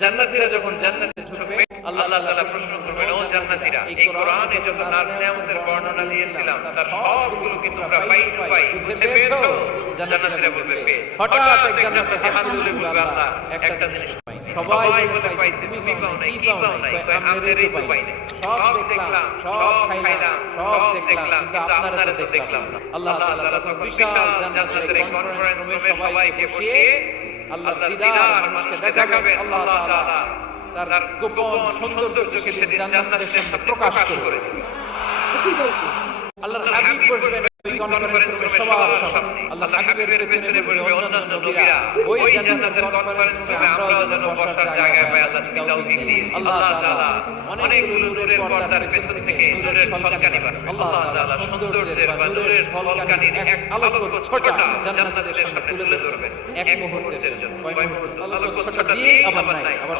জান্নাতীরা যখন জান্নাতে ঢুকবে আল্লাহ তাআলা প্রশ্ন করবেন, ও জান্নাতীরা, এই কোরআনে যত নাজ নেয়ামতের বর্ণনা দিয়েছিলাম তার সবগুলো কি তোমরা পাই টু পাই বুঝে পেয়েছো? জান্নাতীরা বলবে পেয়েছি। হঠাৎ এক জান্নাতে হাত তুলে বলবে, আল্লাহ একটা জিনিস পাইনি। সবাই বলে পাইছে, তুমি পাও নাই, কি পাও নাই? আমনেরই তো পাই নাই। সব দেখলাম, সব খাইলাম, সব দেখলাম, কিন্তু আপনারা তো দেখলাম না। আল্লাহ তাআলা তখন বিশাল জান্নাতের কনফারেন্স রুমে সবাইকে বসিয়ে আল্লাহর দিদার মানুষকে দেখাবেন। আল্লাহ তাআলা তার গোপন সৌন্দর্যকে সেদিন জান্নাতের সামনে প্রকাশ করে দিবেন। আল্লাহর হাবিব বসবেন ওই কনফারেন্স রুমে সবার সামনে। আল্লাহর হাবিবের পেছনে বসবে অন্যান্য নবীরা। ওই জান্নাতের কনফারেন্স রুমে আমরাও যেন বসার জায়গা পাই, আল্লাহ তুমি তৌফিক দিন। আল্লাহ তাআলা অনেক নূরের পর্দার পেছন থেকে নূরের ঝলকানি বাড়াবে। আল্লাহ তাআলা সৌন্দর্যের বা নূরের ঝলকানির এক আলোক ছোটটা জান্নাতের সামনে তুলে ধরবেন এক মুহূর্তের জন্য। কয় মুহূর্ত? আলোক ছোটটা দিয়ে আবার নাই, আবার